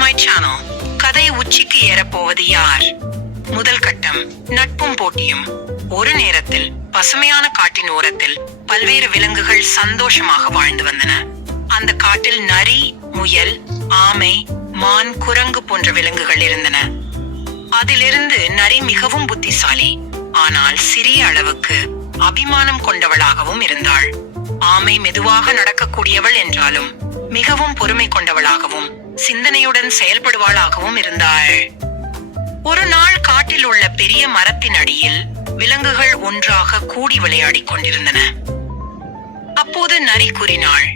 My channel. கதை உச்சிக்கு ஏறப்போவது யார்? முதல் கட்டம், நட்பும் போட்டியும். ஒரு நேரத்தில் பசுமையான காட்டின் ஓரத்தில் பல்வேறு விலங்குகள் சந்தோஷமாக வாழ்ந்து வந்தன. அந்த காட்டில் நரி, முயல், ஆமை, மான், குரங்கு போன்ற விலங்குகள் இருந்தன. அதிலிருந்து நரி மிகவும் புத்திசாலி, ஆனால் சிறிய அளவுக்கு அபிமானம் கொண்டவளாகவும் இருந்தாள். ஆமை மெதுவாக நடக்கக்கூடியவள் என்றாலும் மிகவும் பொறுமை கொண்டவளாகவும் சிந்தனையுடன் செயல்படுவாளாகவும் இருந்தாள். ஒரு நாள் காட்டில் உள்ள பெரிய மரத்தின் அடியில் விலங்குகள் ஒன்றாக கூடி விளையாடிக் கொண்டிருந்தன. அப்போது நரி கூறினாள்,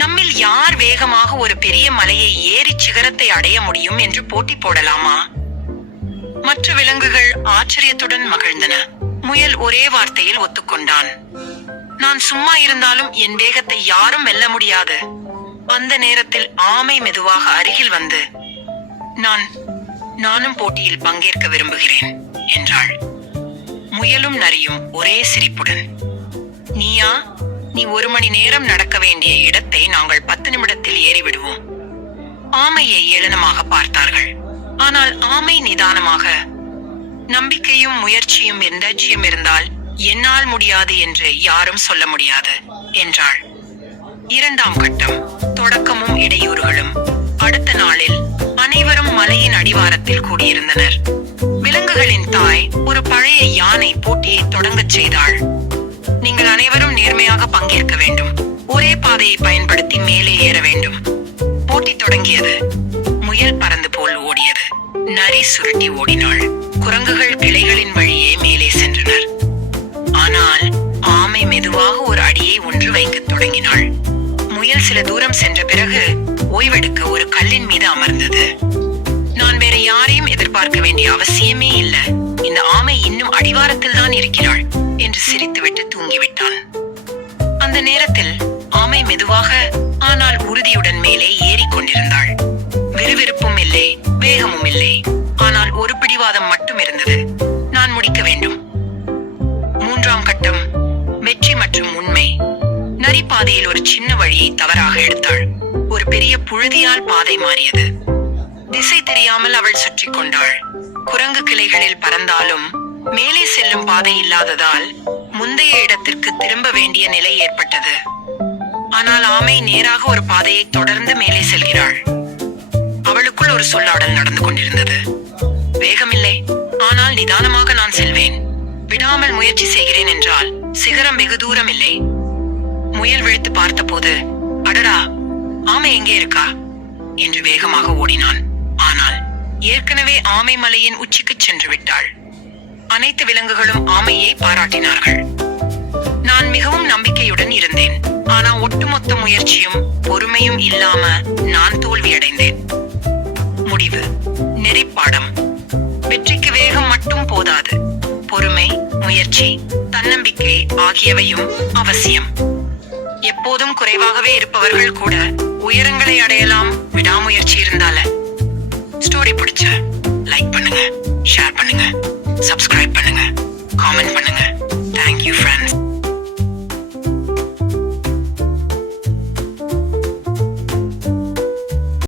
நம்மில் யார் வேகமாக ஒரு பெரிய மலையை ஏறி சிகரத்தை அடைய முடியும் என்று போட்டி போடலாமா? மற்ற விலங்குகள் ஆச்சரியத்துடன் மகிழ்ந்தன. முயல் ஒரே வார்த்தையில் ஒத்துக்கொண்டான், நான் சும்மா இருந்தாலும் என் வேகத்தை யாரும் வெல்ல முடியாது. அந்த நேரத்தில் ஆமை மெதுவாக அருகில் வந்து, நானும் போட்டியில் பங்கேற்க விரும்புகிறேன் என்றாள். முயலும் நரியும் ஒரே சிரிப்புடன், நீயா? நீ 1 மணி நேரம் நடக்க வேண்டிய இடத்தை நாங்கள் 10 நிமிடத்தில் ஏறிவிடுவோம். ஆமையை ஏளனமாக பார்த்தார்கள். ஆனால் ஆமை நிதானமாக, நம்பிக்கையும் முயற்சியும் லட்சியம் இருந்தால் என்னால் முடியாது என்று யாரும் சொல்ல முடியாது என்றாள். இரண்டாம் கட்டம், தொடக்கமும் இடையூறுகளும். அடுத்த நாளில் அனைவரும் மலையின் அடிவாரத்தில் கூடியிருந்தனர். விலங்குகளின் தாய் ஒரு பழைய யானை போட்டியை தொடங்கச் செய்தாள். நீங்கள் அனைவரும் நேர்மையாக பங்கேற்க வேண்டும். ஒரே பாதையை பயன்படுத்தி மேலே ஏற வேண்டும். போட்டி தொடங்கியது. முயல் பறந்து போல் ஓடியது. நரி சுருட்டி ஓடினாள். குரங்குகள் கிளைகளின் வழியே மேலே சென்றனர். ஆனால் ஆமை மெதுவாக ஒரு அடியை ஒன்று வைக்கத் தொடங்கினாள். முயல் சில தூரம் சென்ற பிறகு ஓய்வெடுக்க ஒரு கல்லின் மீது அமர்ந்தது. நான் வேற யாரையும் எதிர்பார்க்க வேண்டிய அவசியமே இல்ல, இந்த ஆமை இன்னும் அடிவாரத்தில் தான் இருக்கிறாள் என்று சிரித்துவிட்டு தூங்கிவிட்டான். அந்த நேரத்தில் ஆமை மெதுவாக ஆனால் உறுதியுடன் மேலே ஏறிக்கொண்டிருந்தாள். விறுவிறுப்பும் இல்லை, வேகமும் இல்லை, ஆனால் ஒரு பிடிவாதம் மட்டும் இருந்தது. நான் முடிக்க வேண்டும். மூன்றாம் கட்டம், வெற்றி மற்றும் உண்மை. நரி பாதையில் ஒரு சின்ன வழியை தவறாக எடுத்தாள். ஒரு பெரிய புழுதியால் பாதை மாறியது. திசை தெரியாமல் அவள் சுற்றி கொண்டாள். குரங்கு கிளைகளில் பறந்தாலும் மேலே செல்லும் பாதை இல்லாததால் முந்தைய இடத்திற்கு திரும்ப வேண்டிய நிலை ஏற்பட்டது. ஆனால் ஆமை நேராக ஒரு பாதையை தொடர்ந்து மேலே செல்கிறாள். அவளுக்குள் ஒரு சொல்லாடல் நடந்து கொண்டிருந்தது. வேகமில்லை, ஆனால் நிதானமாக நான் செல்வேன். விடாமல் முயற்சி செய்கிறேன் என்றால் சிகரம் வெகு தூரம் இல்லை. முயல் விழித்து பார்த்த போது, அடடா, ஆமை எங்கே இருக்கா என்று வேகமாக ஓடினான். ஆனால் ஏற்கனவே ஆமை மலையின் உச்சிக்கு சென்று விட்டாள். அனைத்து விலங்குகளும் ஆமையை பாராட்டினார்கள். நான் மிகவும் நம்பிக்கையுடன் இருந்தேன், ஆனா ஒட்டுமொத்த முயற்சியும் பொறுமையும் இல்லாம நான் தோல்வியடைந்தேன். முடிவு, நெறிப்பாடம். வெற்றிக்கு வேகம் மட்டும் போதாது, பொறுமை, முயற்சி, தன்னம்பிக்கை ஆகியவையும் அவசியம். எப்போதும் குறைவாகவே இருப்பவர்கள் கூட உயரங்களை அடையலாம், விடாமுயற்சி இருந்தால. ஸ்டோரி பிடிச்ச லைக் பண்ணுங்க, ஷேர் பண்ணுங்க, சப்ஸ்கிரைப் பண்ணுங்க, காமெண்ட் பண்ணுங்க. Thank you friends.